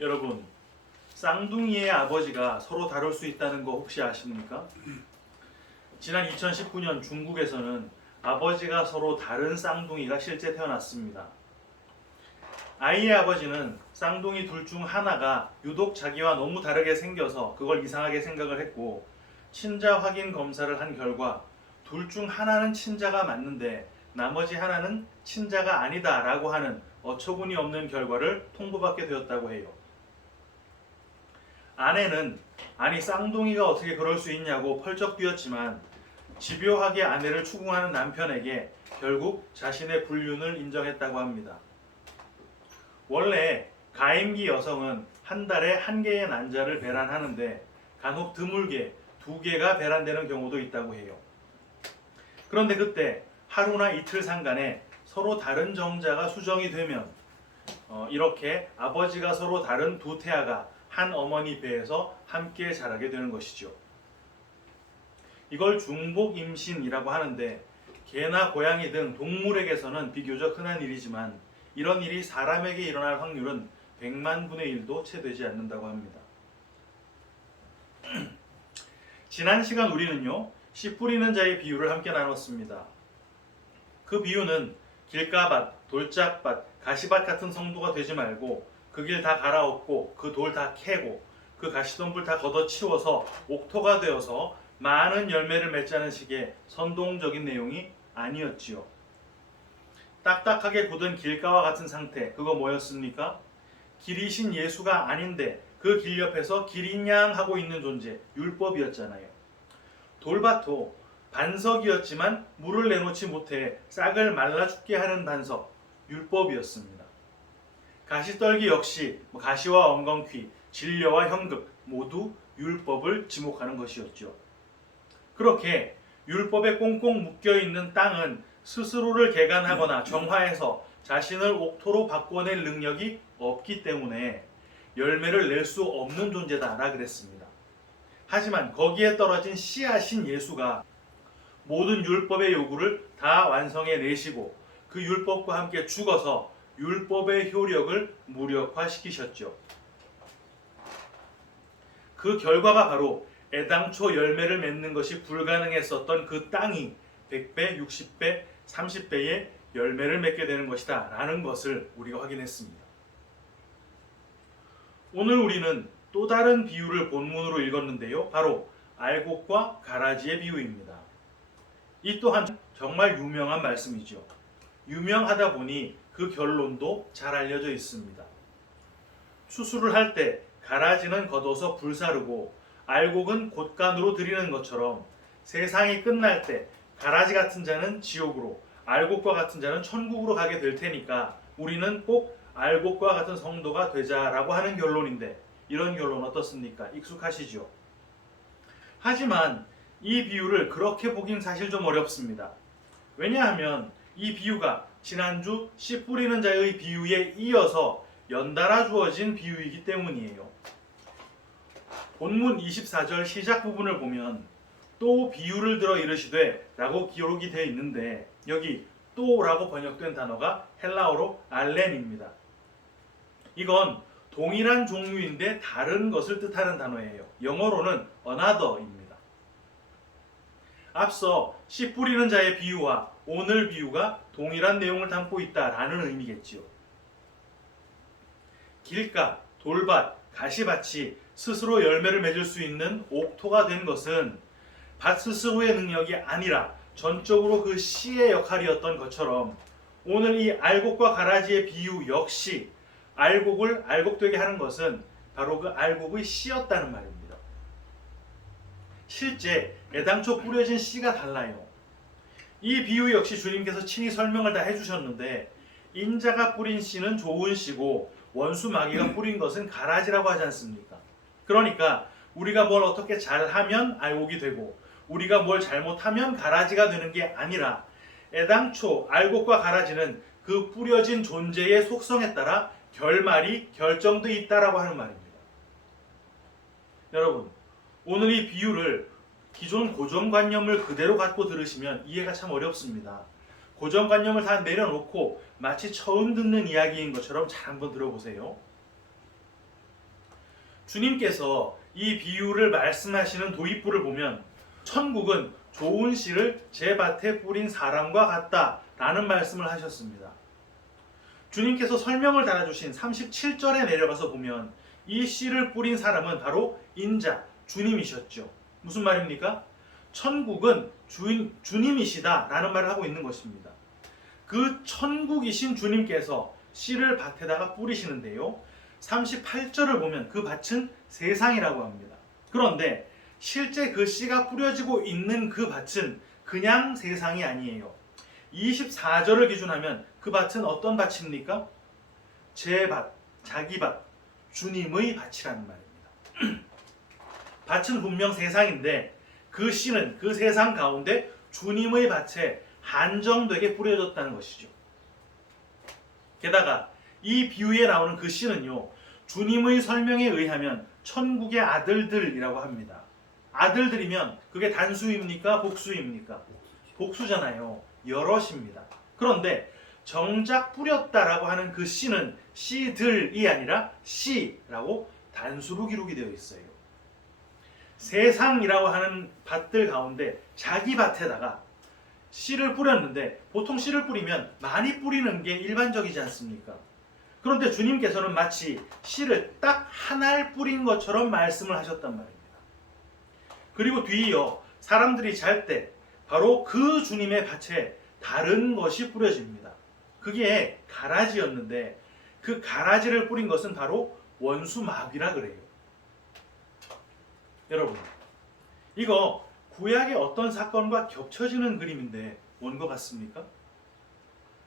여러분, 쌍둥이의 아버지가 서로 다를 수 있다는 거 혹시 아십니까? 지난 2019년 중국에서는 아버지가 서로 다른 쌍둥이가 실제 태어났습니다. 아이의 아버지는 쌍둥이 둘 중 하나가 유독 자기와 너무 다르게 생겨서 그걸 이상하게 생각을 했고, 친자 확인 검사를 한 결과 둘 중 하나는 친자가 맞는데 나머지 하나는 친자가 아니다 라고 하는 어처구니 없는 결과를 통보받게 되었다고 해요. 아내는 아니 쌍둥이가 어떻게 그럴 수 있냐고 펄쩍 뛰었지만 집요하게 아내를 추궁하는 남편에게 결국 자신의 불륜을 인정했다고 합니다. 원래 가임기 여성은 한 달에 한 개의 난자를 배란하는데 간혹 드물게 두 개가 배란되는 경우도 있다고 해요. 그런데 그때 하루나 이틀 상간에 서로 다른 정자가 수정이 되면 이렇게 아버지가 서로 다른 두 태아가 한 어머니 배에서 함께 자라게 되는 것이죠. 이걸 중복 임신이라고 하는데 개나 고양이 등 동물에게서는 비교적 흔한 일이지만 이런 일이 사람에게 일어날 확률은 100만 분의 1도 채 되지 않는다고 합니다. 지난 시간 우리는요, 씨 뿌리는 자의 비유를 함께 나눴습니다. 그 비유는 길가밭, 돌짝밭, 가시밭 같은 성도가 되지 말고 그 길 다 갈아엎고 그 돌 다 캐고 그 가시덤불 다 걷어치워서 옥토가 되어서 많은 열매를 맺자는 식의 선동적인 내용이 아니었지요. 딱딱하게 굳은 길가와 같은 상태, 그거 뭐였습니까? 길이신 예수가 아닌데 그 길 옆에서 길인양 하고 있는 존재, 율법이었잖아요. 돌밭도 반석이었지만 물을 내놓지 못해 싹을 말라 죽게 하는 반석, 율법이었습니다. 가시떨기 역시 가시와 엉겅퀴, 진려와 현극 모두 율법을 지목하는 것이었죠. 그렇게 율법에 꽁꽁 묶여있는 땅은 스스로를 개간하거나 정화해서 자신을 옥토로 바꿔낼 능력이 없기 때문에 열매를 낼 수 없는 존재다라 그랬습니다. 하지만 거기에 떨어진 씨앗인 예수가 모든 율법의 요구를 다 완성해 내시고 그 율법과 함께 죽어서 율법의 효력을 무력화시키셨죠. 그 결과가 바로 애당초 열매를 맺는 것이 불가능했었던 그 땅이 100배, 60배, 30배의 열매를 맺게 되는 것이다 라는 것을 우리가 확인했습니다. 오늘 우리는 또 다른 비유를 본문으로 읽었는데요. 바로 알곡과 가라지의 비유입니다. 이 또한 정말 유명한 말씀이죠. 유명하다 보니 그 결론도 잘 알려져 있습니다. 추수를 할 때 가라지는 걷어서 불사르고 알곡은 곳간으로 들이는 것처럼 세상이 끝날 때 가라지 같은 자는 지옥으로, 알곡과 같은 자는 천국으로 가게 될 테니까 우리는 꼭 알곡과 같은 성도가 되자라고 하는 결론인데, 이런 결론 어떻습니까? 익숙하시죠? 하지만 이 비유를 그렇게 보긴 사실 좀 어렵습니다. 왜냐하면 이 비유가 지난주 씨 뿌리는 자의 비유에 이어서 연달아 주어진 비유이기 때문이에요. 본문 24절 시작 부분을 보면 또 비유를 들어 이르시되 라고 기록이 되어 있는데 여기 또 라고 번역된 단어가 헬라어로 알렌입니다. 이건 동일한 종류인데 다른 것을 뜻하는 단어예요. 영어로는 another입니다. 앞서 씨 뿌리는 자의 비유와 오늘 비유가 동일한 내용을 담고 있다라는 의미겠지요. 길가, 돌밭, 가시밭이 스스로 열매를 맺을 수 있는 옥토가 된 것은 밭 스스로의 능력이 아니라 전적으로 그 씨의 역할이었던 것처럼 오늘 이 알곡과 가라지의 비유 역시 알곡을 알곡되게 하는 것은 바로 그 알곡의 씨였다는 말입니다. 실제 애당초 뿌려진 씨가 달라요. 이 비유 역시 주님께서 친히 설명을 다 해주셨는데 인자가 뿌린 씨는 좋은 씨고 원수 마귀가 뿌린 것은 가라지라고 하지 않습니까? 그러니까 우리가 뭘 어떻게 잘하면 알곡이 되고 우리가 뭘 잘못하면 가라지가 되는 게 아니라 애당초 알곡과 가라지는 그 뿌려진 존재의 속성에 따라 결말이 결정돼 있다라고 하는 말입니다. 여러분, 오늘 이 비유를 기존 고정관념을 그대로 갖고 들으시면 이해가 참 어렵습니다. 고정관념을 다 내려놓고 마치 처음 듣는 이야기인 것처럼 잘 한번 들어보세요. 주님께서 이 비유를 말씀하시는 도입부를 보면 천국은 좋은 씨를 제 밭에 뿌린 사람과 같다라는 말씀을 하셨습니다. 주님께서 설명을 달아주신 37절에 내려가서 보면 이 씨를 뿌린 사람은 바로 인자, 주님이셨죠. 무슨 말입니까? 천국은 주님이시다 라는 말을 하고 있는 것입니다. 그 천국이신 주님께서 씨를 밭에다가 뿌리시는데요. 38절을 보면 그 밭은 세상이라고 합니다. 그런데 실제 그 씨가 뿌려지고 있는 그 밭은 그냥 세상이 아니에요. 24절을 기준하면 그 밭은 어떤 밭입니까? 제 밭, 자기 밭, 주님의 밭이라는 말입니다. 밭은 분명 세상인데 그 씨는 그 세상 가운데 주님의 밭에 한정되게 뿌려졌다는 것이죠. 게다가 이 비유에 나오는 그 씨는요, 주님의 설명에 의하면 천국의 아들들이라고 합니다. 아들들이면 그게 단수입니까? 복수입니까? 복수잖아요. 여럿입니다. 그런데 정작 뿌렸다라고 하는 그 씨는 씨들이 아니라 씨라고 단수로 기록이 되어 있어요. 세상이라고 하는 밭들 가운데 자기 밭에다가 씨를 뿌렸는데 보통 씨를 뿌리면 많이 뿌리는 게 일반적이지 않습니까? 그런데 주님께서는 마치 씨를 딱 하나를 뿌린 것처럼 말씀을 하셨단 말입니다. 그리고 뒤이어 사람들이 잘 때 바로 그 주님의 밭에 다른 것이 뿌려집니다. 그게 가라지였는데 그 가라지를 뿌린 것은 바로 원수마귀라 그래요. 여러분, 이거 구약의 어떤 사건과 겹쳐지는 그림인데 뭔 것 같습니까?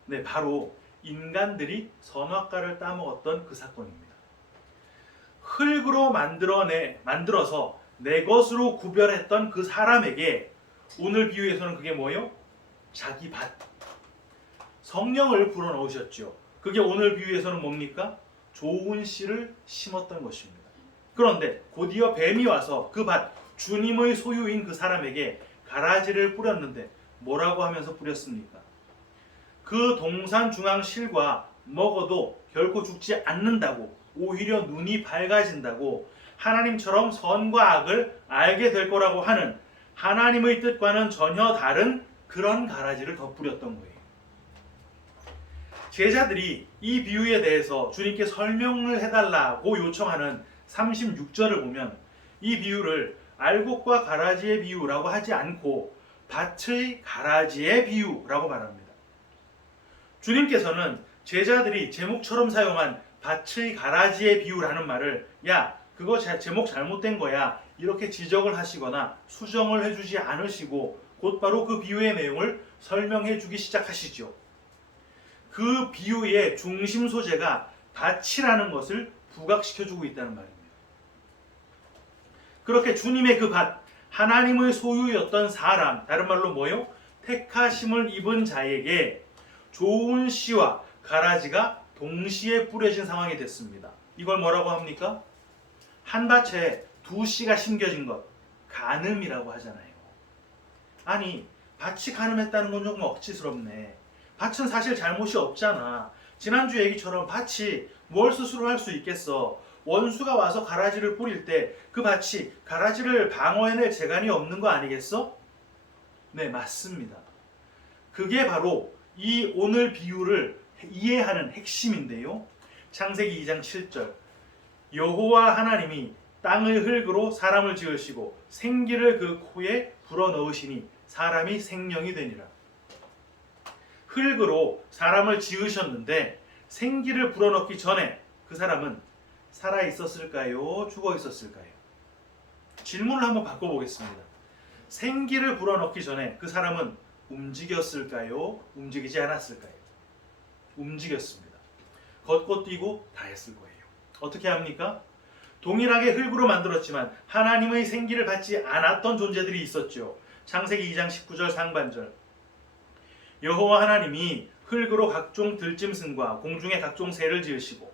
네, 바로 인간들이 선악과를 따먹었던 그 사건입니다. 흙으로 만들어서 내 것으로 구별했던 그 사람에게 오늘 비유에서는 그게 뭐예요? 자기 밭. 성령을 불어넣으셨죠. 그게 오늘 비유에서는 뭡니까? 좋은 씨를 심었던 것입니다. 그런데 곧이어 뱀이 와서 그 밭, 주님의 소유인 그 사람에게 가라지를 뿌렸는데 뭐라고 하면서 뿌렸습니까? 그 동산 중앙 실과 먹어도 결코 죽지 않는다고, 오히려 눈이 밝아진다고, 하나님처럼 선과 악을 알게 될 거라고 하는 하나님의 뜻과는 전혀 다른 그런 가라지를 덧뿌렸던 거예요. 제자들이 이 비유에 대해서 주님께 설명을 해달라고 요청하는 36절을 보면 이 비유를 알곡과 가라지의 비유라고 하지 않고 밭의 가라지의 비유라고 말합니다. 주님께서는 제자들이 제목처럼 사용한 밭의 가라지의 비유라는 말을 야, 그거 제목 잘못된 거야 이렇게 지적을 하시거나 수정을 해주지 않으시고 곧바로 그 비유의 내용을 설명해 주기 시작하시죠. 그 비유의 중심 소재가 밭이라는 것을 부각시켜주고 있다는 말입니다. 그렇게 주님의 그 밭, 하나님의 소유였던 사람, 다른 말로 뭐요? 택하심을 입은 자에게 좋은 씨와 가라지가 동시에 뿌려진 상황이 됐습니다. 이걸 뭐라고 합니까? 한 밭에 두 씨가 심겨진 것, 간음이라고 하잖아요. 아니, 밭이 간음했다는 건 조금 억지스럽네. 밭은 사실 잘못이 없잖아. 지난주 얘기처럼 밭이 뭘 스스로 할 수 있겠어. 원수가 와서 가라지를 뿌릴 때 그 밭이 가라지를 방어해낼 재간이 없는 거 아니겠어? 네, 맞습니다. 그게 바로 이 오늘 비유를 이해하는 핵심인데요. 창세기 2장 7절 여호와 하나님이 땅의 흙으로 사람을 지으시고 생기를 그 코에 불어넣으시니 사람이 생명이 되니라. 흙으로 사람을 지으셨는데 생기를 불어넣기 전에 그 사람은 살아 있었을까요? 죽어 있었을까요? 질문을 한번 바꿔보겠습니다. 생기를 불어넣기 전에 그 사람은 움직였을까요? 움직이지 않았을까요? 움직였습니다. 걷고 뛰고 다 했을 거예요. 어떻게 합니까? 동일하게 흙으로 만들었지만 하나님의 생기를 받지 않았던 존재들이 있었죠. 창세기 2장 19절 상반절 여호와 하나님이 흙으로 각종 들짐승과 공중의 각종 새를 지으시고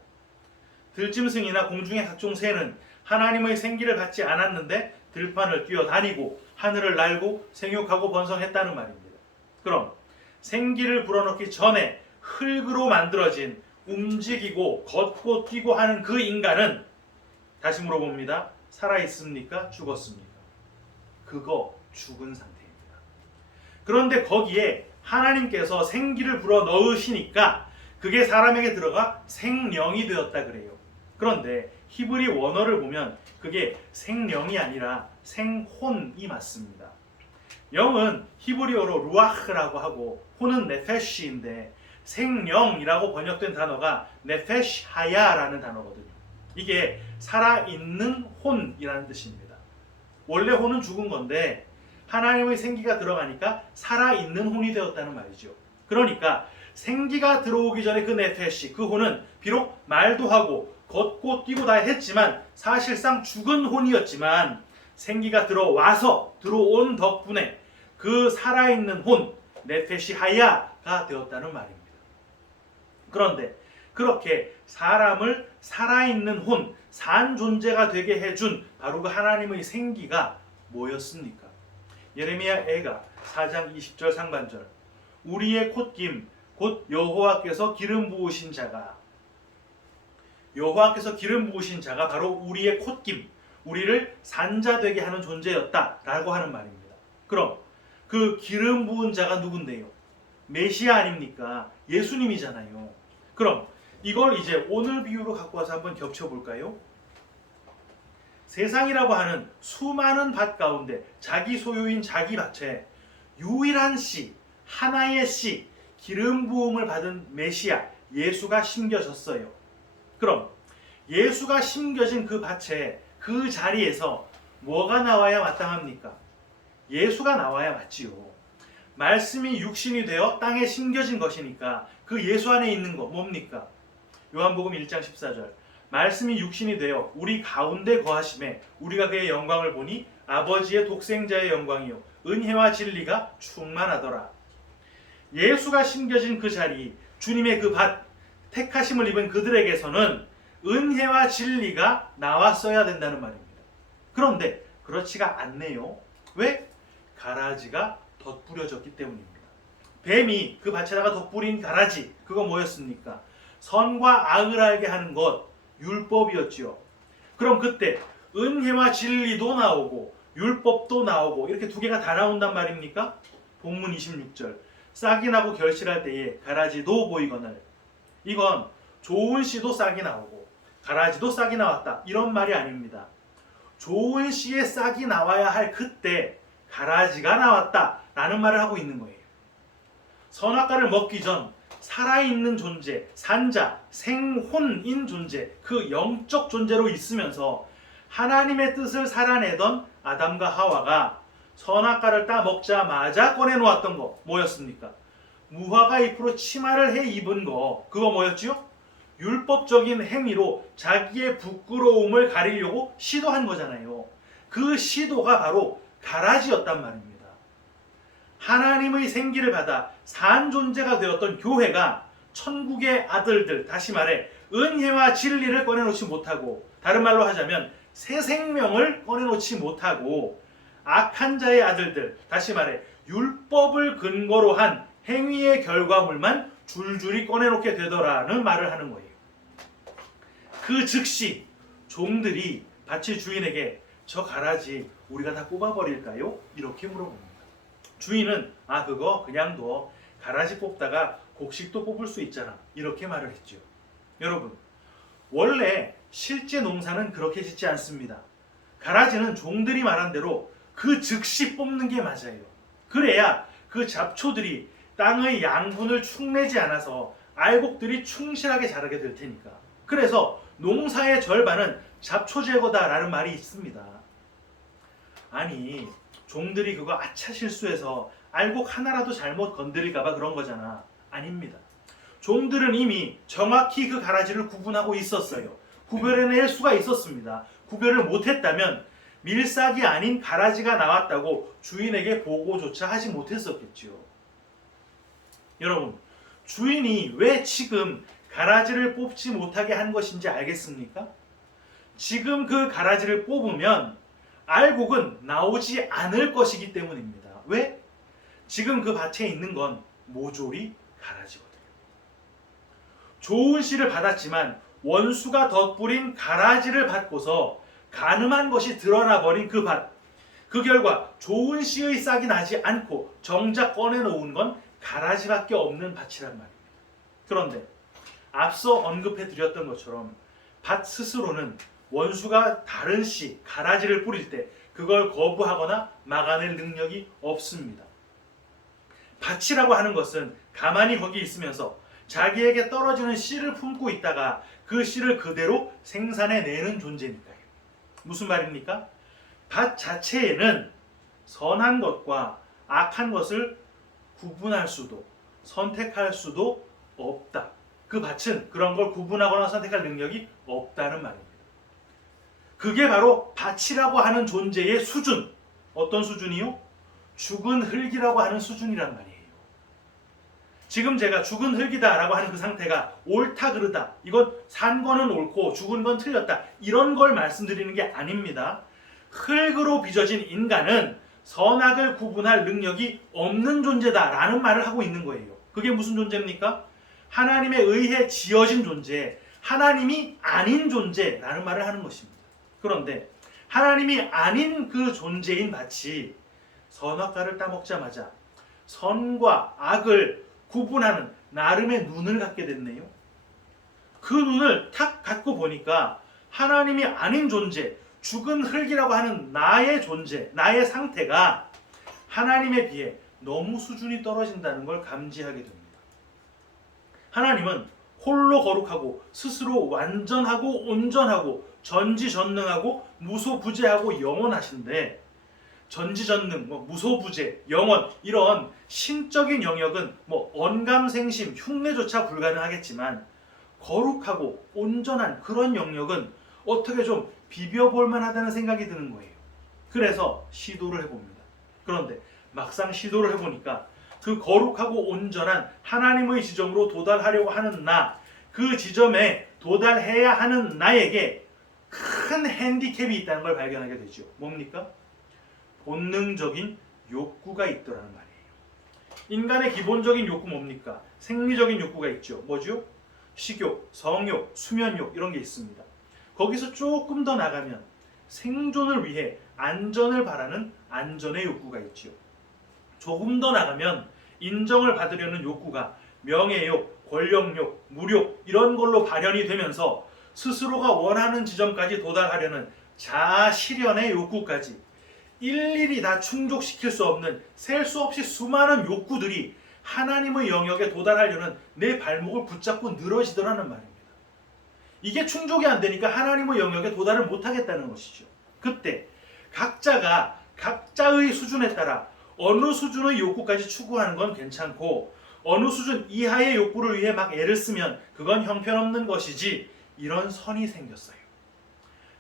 들짐승이나 공중의 각종 새는 하나님의 생기를 받지 않았는데 들판을 뛰어다니고 하늘을 날고 생육하고 번성했다는 말입니다. 그럼 생기를 불어넣기 전에 흙으로 만들어진 움직이고 걷고 뛰고 하는 그 인간은 다시 물어봅니다. 살아 있습니까? 죽었습니까? 그거 죽은 상태입니다. 그런데 거기에 하나님께서 생기를 불어 넣으시니까 그게 사람에게 들어가 생령이 되었다 그래요. 그런데 히브리 원어를 보면 그게 생령이 아니라 생혼이 맞습니다. 영은 히브리어로 루아흐라고 하고 혼은 네페시인데 생령이라고 번역된 단어가 네페시 하야라는 단어거든요. 이게 살아있는 혼이라는 뜻입니다. 원래 혼은 죽은 건데 하나님의 생기가 들어가니까 살아있는 혼이 되었다는 말이죠. 그러니까 생기가 들어오기 전에 그 네페시, 그 혼은 비록 말도 하고 걷고 뛰고 다 했지만 사실상 죽은 혼이었지만 생기가 들어온 덕분에 그 살아있는 혼, 네페시 하야가 되었다는 말입니다. 그런데 그렇게 사람을 살아있는 혼, 산 존재가 되게 해준 바로 그 하나님의 생기가 뭐였습니까? 예레미야 애가 4장 20절 상반절, 우리의 콧김 곧 여호와께서 기름 부으신 자가, 여호와께서 기름 부으신 자가 바로 우리의 콧김, 우리를 산자 되게 하는 존재였다라고 하는 말입니다. 그럼 그 기름 부은 자가 누군데요? 메시아 아닙니까? 예수님이잖아요. 그럼 이걸 이제 오늘 비유로 갖고 와서 한번 겹쳐볼까요? 세상이라고 하는 수많은 밭 가운데 자기 소유인 자기 밭에 유일한 씨, 하나의 씨, 기름 부음을 받은 메시아 예수가 심겨졌어요. 그럼 예수가 심겨진 그 밭에, 그 자리에서 뭐가 나와야 마땅합니까? 예수가 나와야 맞지요. 말씀이 육신이 되어 땅에 심겨진 것이니까 그 예수 안에 있는 거 뭡니까? 요한복음 1장 14절, 말씀이 육신이 되어 우리 가운데 거하심에 우리가 그의 영광을 보니 아버지의 독생자의 영광이요 은혜와 진리가 충만하더라. 예수가 심겨진 그 자리, 주님의 그 밭, 택하심을 입은 그들에게서는 은혜와 진리가 나왔어야 된다는 말입니다. 그런데 그렇지가 않네요. 왜? 가라지가 덧뿌려졌기 때문입니다. 뱀이 그 밭에다가 덧뿌린 가라지, 그거 뭐였습니까? 선과 악을 알게 하는 것, 율법이었지요. 그럼 그때 은혜와 진리도 나오고 율법도 나오고 이렇게 두 개가 다 나온단 말입니까? 본문 26절, 싹이 나고 결실할 때에 가라지도 보이거늘. 이건 좋은 씨도 싹이 나오고 가라지도 싹이 나왔다, 이런 말이 아닙니다. 좋은 씨의 싹이 나와야 할 그때 가라지가 나왔다 라는 말을 하고 있는 거예요. 선악과를 먹기 전 살아있는 존재, 산자, 생혼인 존재, 그 영적 존재로 있으면서 하나님의 뜻을 살아내던 아담과 하와가 선악과를 따먹자마자 꺼내놓았던 거 뭐였습니까? 무화과 잎으로 치마를 해 입은 거, 그거 뭐였지요? 율법적인 행위로 자기의 부끄러움을 가리려고 시도한 거잖아요. 그 시도가 바로 가라지였단 말입니다. 하나님의 생기를 받아 산 존재가 되었던 교회가 천국의 아들들, 다시 말해 은혜와 진리를 꺼내놓지 못하고, 다른 말로 하자면 새 생명을 꺼내놓지 못하고 악한 자의 아들들, 다시 말해 율법을 근거로 한 행위의 결과물만 줄줄이 꺼내놓게 되더라는 말을 하는 거예요. 그 즉시 종들이 밭의 주인에게 저 가라지 우리가 다 뽑아버릴까요? 이렇게 물어봅니다. 주인은 그거 그냥 둬, 가라지 뽑다가 곡식도 뽑을 수 있잖아, 이렇게 말을 했죠. 여러분, 원래 실제 농사는 그렇게 짓지 않습니다. 가라지는 종들이 말한 대로 그 즉시 뽑는 게 맞아요. 그래야 그 잡초들이 땅의 양분을 축내지 않아서 알곡들이 충실하게 자라게 될 테니까. 그래서 농사의 절반은 잡초 제거다라는 말이 있습니다. 아니, 종들이 그거 아차 실수해서 알곡 하나라도 잘못 건드릴까봐 그런 거잖아. 아닙니다. 종들은 이미 정확히 그 가라지를 구분하고 있었어요. 구별해낼 수가 있었습니다. 구별을 못했다면 밀싹이 아닌 가라지가 나왔다고 주인에게 보고조차 하지 못했었겠지요. 여러분, 주인이 왜 지금 가라지를 뽑지 못하게 한 것인지 알겠습니까? 지금 그 가라지를 뽑으면 알곡은 나오지 않을 것이기 때문입니다. 왜? 지금 그 밭에 있는 건 모조리 가라지거든요. 좋은 씨를 받았지만 원수가 덧뿌린 가라지를 받고서 가늠한 것이 드러나 버린 그 밭. 그 결과 좋은 씨의 싹이 나지 않고 정작 꺼내놓은 건 가라지밖에 없는 밭이란 말입니다. 그런데 앞서 언급해 드렸던 것처럼 밭 스스로는 원수가 다른 씨, 가라지를 뿌릴 때 그걸 거부하거나 막아낼 능력이 없습니다. 밭이라고 하는 것은 가만히 거기 있으면서 자기에게 떨어지는 씨를 품고 있다가 그 씨를 그대로 생산해내는 존재니까요. 무슨 말입니까? 밭 자체에는 선한 것과 악한 것을 구분할 수도 선택할 수도 없다. 그 밭은 그런 걸 구분하거나 선택할 능력이 없다는 말입니다. 그게 바로 밭이라고 하는 존재의 수준. 어떤 수준이요? 죽은 흙이라고 하는 수준이란 말이에요. 지금 제가 죽은 흙이다라고 하는 그 상태가 옳다 그르다, 이건 산 거는 옳고 죽은 건 틀렸다, 이런 걸 말씀드리는 게 아닙니다. 흙으로 빚어진 인간은 선악을 구분할 능력이 없는 존재다라는 말을 하고 있는 거예요. 그게 무슨 존재입니까? 하나님에 의해 지어진 존재, 하나님이 아닌 존재라는 말을 하는 것입니다. 그런데 하나님이 아닌 그 존재인 밭이 선악과를 따먹자마자 선과 악을 구분하는 나름의 눈을 갖게 됐네요. 그 눈을 탁 갖고 보니까 하나님이 아닌 존재, 죽은 흙이라고 하는 나의 존재, 나의 상태가 하나님에 비해 너무 수준이 떨어진다는 걸 감지하게 됩니다. 하나님은 홀로 거룩하고 스스로 완전하고 온전하고 전지전능하고 무소부재하고 영원하신데, 전지전능, 무소부재, 영원, 이런 신적인 영역은 언감생심, 흉내조차 불가능하겠지만 거룩하고 온전한 그런 영역은 어떻게 좀 비벼볼 만하다는 생각이 드는 거예요. 그래서 시도를 해봅니다. 그런데 막상 시도를 해보니까 그 거룩하고 온전한 하나님의 지점으로 도달하려고 하는 나, 그 지점에 도달해야 하는 나에게 큰 핸디캡이 있다는 걸 발견하게 되죠. 뭡니까? 본능적인 욕구가 있더라는 말이에요. 인간의 기본적인 욕구 뭡니까? 생리적인 욕구가 있죠. 뭐죠? 식욕, 성욕, 수면욕, 이런 게 있습니다. 거기서 조금 더 나가면 생존을 위해 안전을 바라는 안전의 욕구가 있죠. 조금 더 나가면 인정을 받으려는 욕구가 명예욕, 권력욕, 무욕, 이런 걸로 발현이 되면서 스스로가 원하는 지점까지 도달하려는 자아 실현의 욕구까지 일일이 다 충족시킬 수 없는 셀 수 없이 수많은 욕구들이 하나님의 영역에 도달하려는 내 발목을 붙잡고 늘어지더라는 말입니다. 이게 충족이 안 되니까 하나님의 영역에 도달을 못하겠다는 것이죠. 그때 각자가 각자의 수준에 따라 어느 수준의 욕구까지 추구하는 건 괜찮고 어느 수준 이하의 욕구를 위해 막 애를 쓰면 그건 형편없는 것이지, 이런 선이 생겼어요.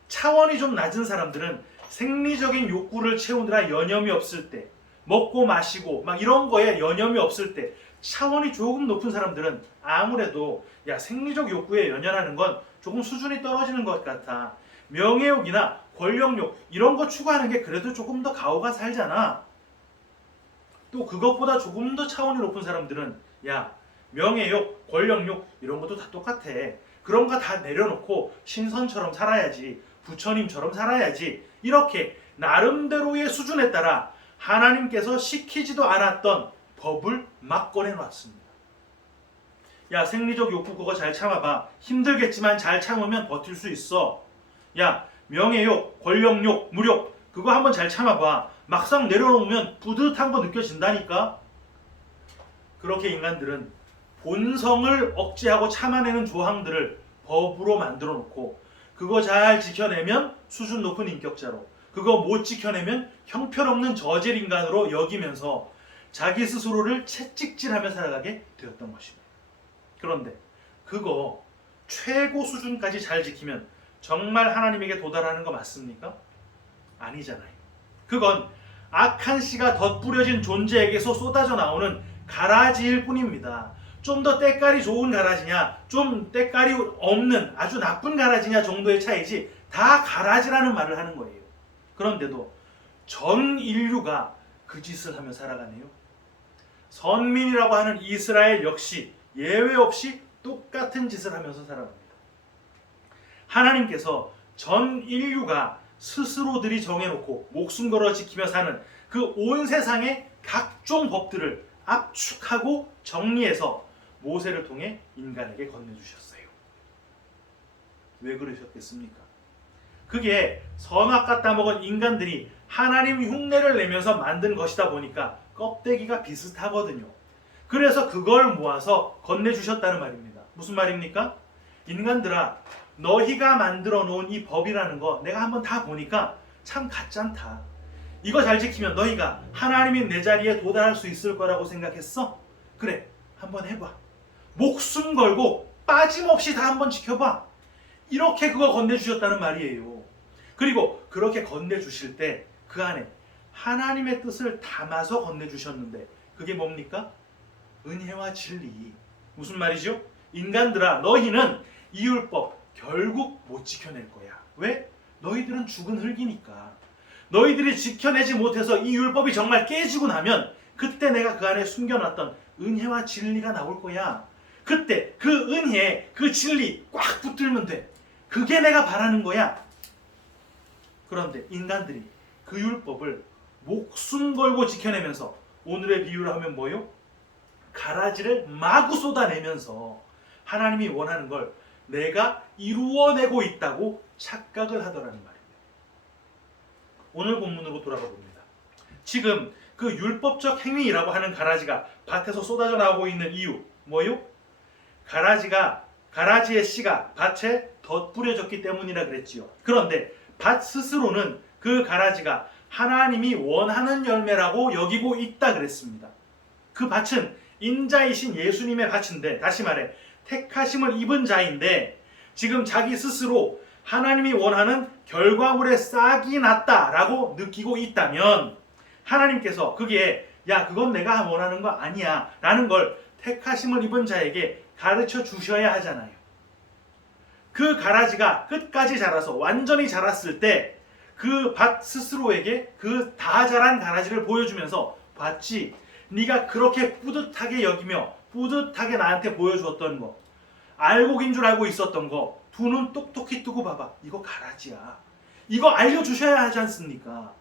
차원이 좀 낮은 사람들은 생리적인 욕구를 채우느라 여념이 없을 때, 먹고 마시고 막 이런 거에 여념이 없을 때, 차원이 조금 높은 사람들은 아무래도 생리적 욕구에 연연하는 건 조금 수준이 떨어지는 것 같아, 명예욕이나 권력욕 이런 거 추구하는 게 그래도 조금 더 가오가 살잖아. 또 그것보다 조금 더 차원이 높은 사람들은 명예욕, 권력욕 이런 것도 다 똑같아, 그런 거 다 내려놓고 신선처럼 살아야지, 부처님처럼 살아야지, 이렇게 나름대로의 수준에 따라 하나님께서 시키지도 않았던 법을 막 꺼내놨습니다. 생리적 욕구 그거 잘 참아봐. 힘들겠지만 잘 참으면 버틸 수 있어. 명예욕, 권력욕, 무욕 그거 한번 잘 참아봐. 막상 내려놓으면 뿌듯한 거 느껴진다니까. 그렇게 인간들은 본성을 억제하고 참아내는 조항들을 법으로 만들어 놓고 그거 잘 지켜내면 수준 높은 인격자로, 그거 못 지켜내면 형편없는 저질 인간으로 여기면서 자기 스스로를 채찍질하며 살아가게 되었던 것입니다. 그런데 그거 최고 수준까지 잘 지키면 정말 하나님에게 도달하는 거 맞습니까? 아니잖아요. 그건 악한 씨가 덧뿌려진 존재에게서 쏟아져 나오는 가라지일 뿐입니다. 좀 더 때깔이 좋은 가라지냐, 좀 때깔이 없는 아주 나쁜 가라지냐 정도의 차이지 다 가라지라는 말을 하는 거예요. 그런데도 전 인류가 그 짓을 하며 살아가네요. 선민이라고 하는 이스라엘 역시 예외 없이 똑같은 짓을 하면서 살아갑니다. 하나님께서 전 인류가 스스로들이 정해놓고 목숨 걸어 지키며 사는 그 온 세상의 각종 법들을 압축하고 정리해서 모세를 통해 인간에게 건네주셨어요. 왜 그러셨겠습니까? 그게 선악과 따먹은 인간들이 하나님 흉내를 내면서 만든 것이다 보니까 껍데기가 비슷하거든요. 그래서 그걸 모아서 건네주셨다는 말입니다. 무슨 말입니까? 인간들아, 너희가 만들어 놓은 이 법이라는 거 내가 한번 다 보니까 참 가짠다. 이거 잘 지키면 너희가 하나님인 내 자리에 도달할 수 있을 거라고 생각했어? 그래, 한번 해봐. 목숨 걸고 빠짐없이 다 한번 지켜봐. 이렇게 그거 건네주셨다는 말이에요. 그리고 그렇게 건네주실 때 그 안에 하나님의 뜻을 담아서 건네주셨는데 그게 뭡니까? 은혜와 진리. 무슨 말이죠? 인간들아, 너희는 이 율법 결국 못 지켜낼 거야. 왜? 너희들은 죽은 흙이니까. 너희들이 지켜내지 못해서 이 율법이 정말 깨지고 나면 그때 내가 그 안에 숨겨놨던 은혜와 진리가 나올 거야. 그때 그 은혜, 그 진리 꽉 붙들면 돼. 그게 내가 바라는 거야. 그런데 인간들이 그 율법을 목숨 걸고 지켜내면서 오늘의 비유를 하면 뭐요? 가라지를 마구 쏟아내면서 하나님이 원하는 걸 내가 이루어내고 있다고 착각을 하더라는 말입니다. 오늘 본문으로 돌아가 봅니다. 지금 그 율법적 행위라고 하는 가라지가 밭에서 쏟아져 나오고 있는 이유 뭐요? 가라지의 씨가 밭에 덧뿌려졌기 때문이라 그랬지요. 그런데 밭 스스로는 그 가라지가 하나님이 원하는 열매라고 여기고 있다 그랬습니다. 그 밭은 인자이신 예수님의 밭인데, 다시 말해 택하심을 입은 자인데 지금 자기 스스로 하나님이 원하는 결과물에 싹이 났다라고 느끼고 있다면 하나님께서 그게 야 그건 내가 원하는 거 아니야 라는 걸 택하심을 입은 자에게 가르쳐 주셔야 하잖아요. 그 가라지가 끝까지 자라서 완전히 자랐을 때 그 밭 스스로에게 그 다 자란 가라지를 보여주면서 봤지? 네가 그렇게 뿌듯하게 여기며 뿌듯하게 나한테 보여주었던 거, 알곡인 줄 알고 있었던 거, 두 눈 똑똑히 뜨고 봐봐. 이거 가라지야. 이거 알려주셔야 하지 않습니까?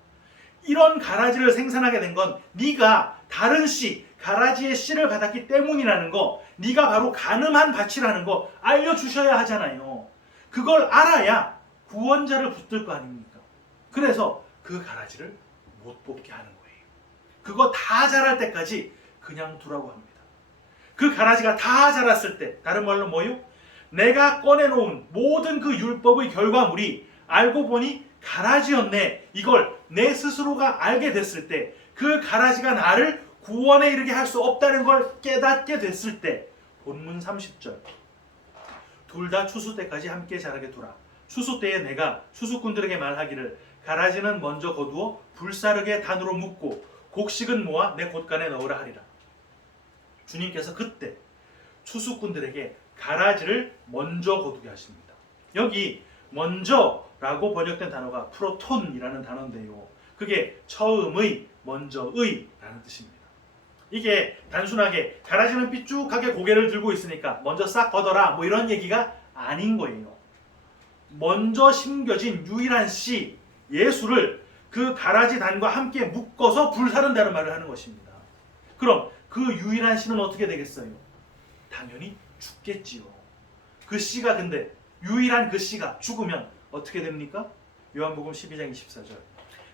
이런 가라지를 생산하게 된 건 네가 다른 씨, 가라지의 씨를 받았기 때문이라는 거, 네가 바로 가늠한 밭이라는 거 알려주셔야 하잖아요. 그걸 알아야 구원자를 붙들 거 아닙니까? 그래서 그 가라지를 못 뽑게 하는 거예요. 그거 다 자랄 때까지 그냥 두라고 합니다. 그 가라지가 다 자랐을 때, 다른 말로 뭐요? 내가 꺼내놓은 모든 그 율법의 결과물이 알고 보니 가라지였네. 이걸 내 스스로가 알게 됐을 때, 그 가라지가 나를 구원에 이르게 할 수 없다는 걸 깨닫게 됐을 때, 본문 30절 둘 다 추수 때까지 함께 자라게 두라. 추수 때에 내가 추수꾼들에게 말하기를 가라지는 먼저 거두어 불사르게 단으로 묶고 곡식은 모아 내 곳간에 넣으라 하리라. 주님께서 그때 추수꾼들에게 가라지를 먼저 거두게 하십니다. 여기 먼저라고 번역된 단어가 프로톤이라는 단어인데요. 그게 처음의, 먼저의 라는 뜻입니다. 이게 단순하게 가라지는 삐쭉하게 고개를 들고 있으니까 먼저 싹 걷어라 뭐 이런 얘기가 아닌 거예요. 먼저 심겨진 유일한 씨, 예수를 그 가라지 단과 함께 묶어서 불사른다는 말을 하는 것입니다. 그럼 그 유일한 씨는 어떻게 되겠어요? 당연히 죽겠지요. 그 씨가 근데 유일한 그 씨가 죽으면 어떻게 됩니까? 요한복음 12장 24절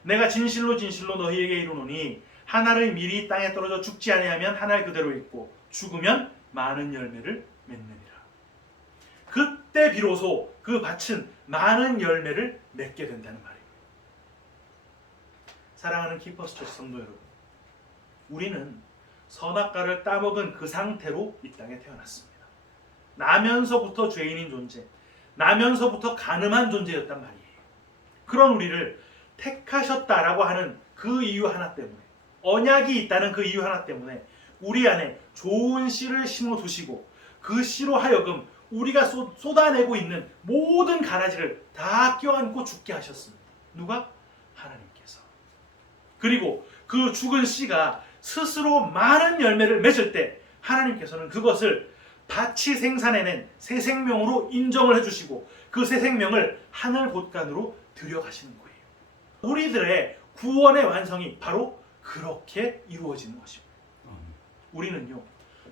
내가 진실로 진실로 너희에게 이르노니 한 알의 밀이 땅에 떨어져 죽지 아니하면 한 알 그대로 있고 죽으면 많은 열매를 맺느니라. 그때 비로소 그 밭은 많은 열매를 맺게 된다는 말입니다. 사랑하는 키퍼스 처치 성도 여러분, 우리는 선악과를 따먹은 그 상태로 이 땅에 태어났습니다. 나면서부터 죄인인 존재, 나면서부터 가늠한 존재였단 말이에요. 그런 우리를 택하셨다라고 하는 그 이유 하나 때문에, 언약이 있다는 그 이유 하나 때문에 우리 안에 좋은 씨를 심어두시고 그 씨로 하여금 우리가 쏟아내고 있는 모든 가라지를 다 껴안고 죽게 하셨습니다. 누가? 하나님께서. 그리고 그 죽은 씨가 스스로 많은 열매를 맺을 때 하나님께서는 그것을 밭이 생산해낸 새 생명으로 인정을 해주시고 그 새 생명을 하늘 곳간으로 들여가시는 거예요. 우리들의 구원의 완성이 바로 그렇게 이루어지는 것입니다. 우리는요,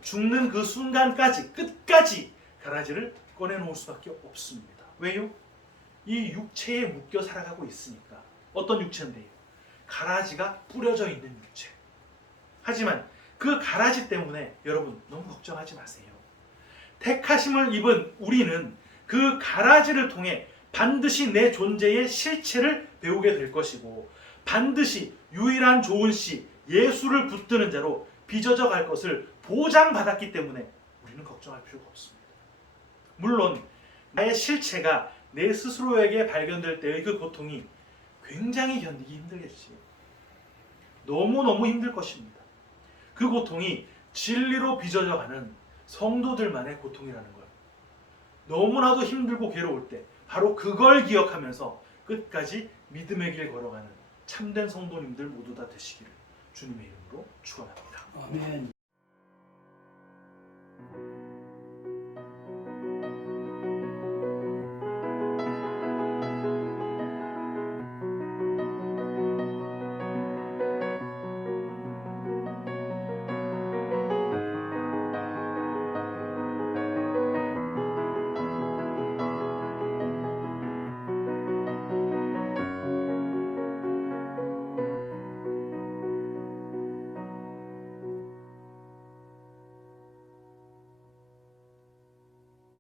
죽는 그 순간까지 끝까지 가라지를 꺼내놓을 수밖에 없습니다. 왜요? 이 육체에 묶여 살아가고 있으니까. 어떤 육체인데요? 가라지가 뿌려져 있는 육체. 하지만 그 가라지 때문에 여러분 너무 걱정하지 마세요. 택하심을 입은 우리는 그 가라지를 통해 반드시 내 존재의 실체를 배우게 될 것이고 반드시 유일한 좋은 씨 예수를 붙드는 자로 빚어져 갈 것을 보장받았기 때문에 우리는 걱정할 필요가 없습니다. 물론 나의 실체가 내 스스로에게 발견될 때의 그 고통이 굉장히 견디기 힘들겠지요. 너무너무 힘들 것입니다. 그 고통이 진리로 빚어져 가는 성도들만의 고통이라는 걸 너무나도 힘들고 괴로울 때 바로 그걸 기억하면서 끝까지 믿음의 길 걸어가는 참된 성도님들 모두 다 되시기를 주님의 이름으로 축원합니다. 아멘.